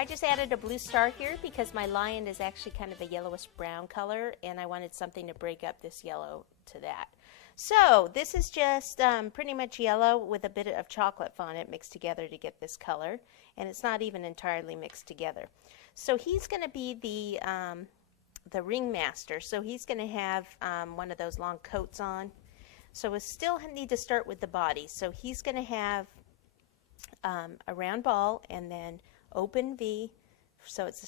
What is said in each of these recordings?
I just added a blue star here because my lion is actually kind of a yellowish brown color, and I wanted something to break up this yellow to that. So this is just pretty much yellow with a bit of chocolate fondant mixed together to get this color, and it's not even entirely mixed together. So he's going to be the ringmaster, so he's going to have one of those long coats on. So we still need to start with the body. So he's going to have a round ball and then open V, so it's the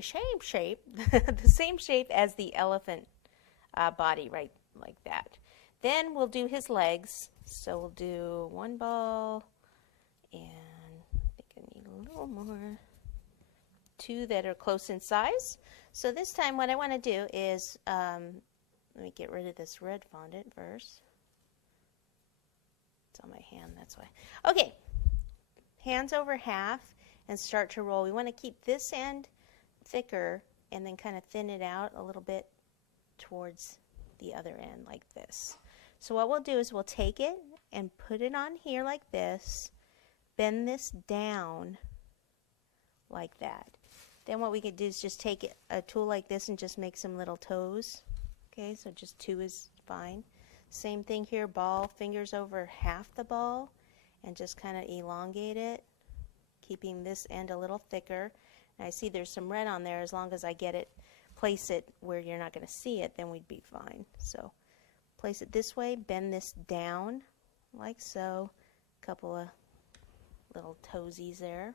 same shape as the elephant body, right, like that. Then we'll do his legs. So we'll do one ball, and I think I need a little more. Two that are close in size. So this time what I want to do is, let me get rid of this red fondant first. It's on my hand, that's why. Okay, hands over half and start to roll. We want to keep this end thicker and then kind of thin it out a little bit towards the other end like this. So what we'll do is we'll take it and put it on here like this, bend this down like that. Then what we could do is just take a tool like this and just make some little toes. Okay, so just 2 is fine. Same thing here, ball, fingers over half the ball, and just kind of elongate it, keeping this end a little thicker. And I see there's some red on there. As long as I get it, place it where you're not going to see it, then we'd be fine. So place it this way, bend this down like so. A couple of little toesies there.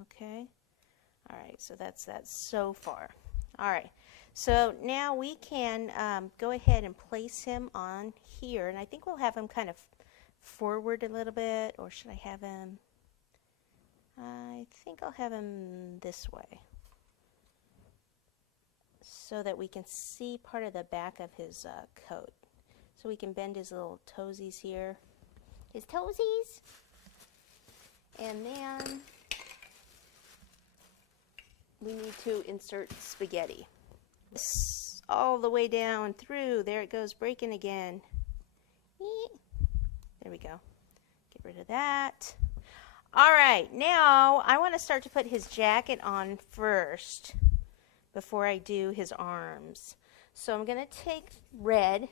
Okay. All right, so that's that so far. All right, so now we can go ahead and place him on here, and I think we'll have him kind of forward a little bit, or should I have him? I think I'll have him this way so that we can see part of the back of his coat. So we can bend his little toesies here. His toesies. And then we need to insert spaghetti. All the way down through. There it goes, breaking again. There we go. Get rid of that. All right, now I want to start to put his jacket on first before I do his arms. So I'm going to take red.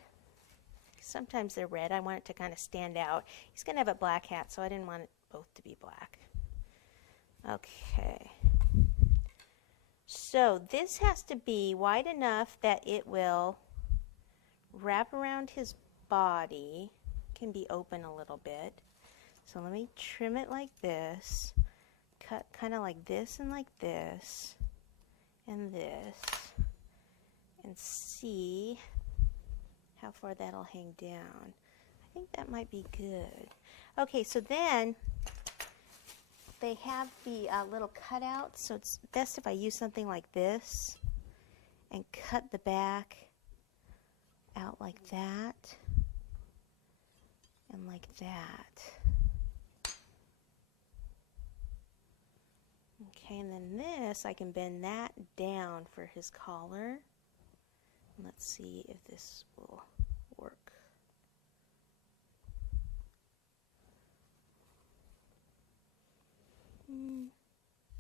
Sometimes they're red. I want it to kind of stand out. He's going to have a black hat, so I didn't want it both to be black. Okay. So this has to be wide enough that it will wrap around his body. Can be open a little bit. So let me trim it like this. Cut kind of like this and like this. And this. And see how far that'll hang down. I think that might be good. Okay, so then they have the little cutouts, so it's best if I use something like this and cut the back out like that and like that. Okay, and then this, I can bend that down for his collar. Let's see if this will work.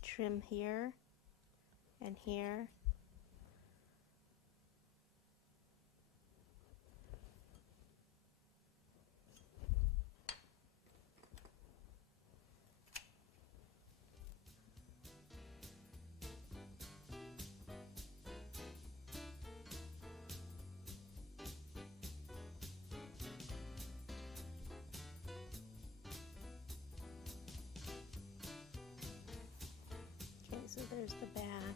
Trim here and here. So there's the back.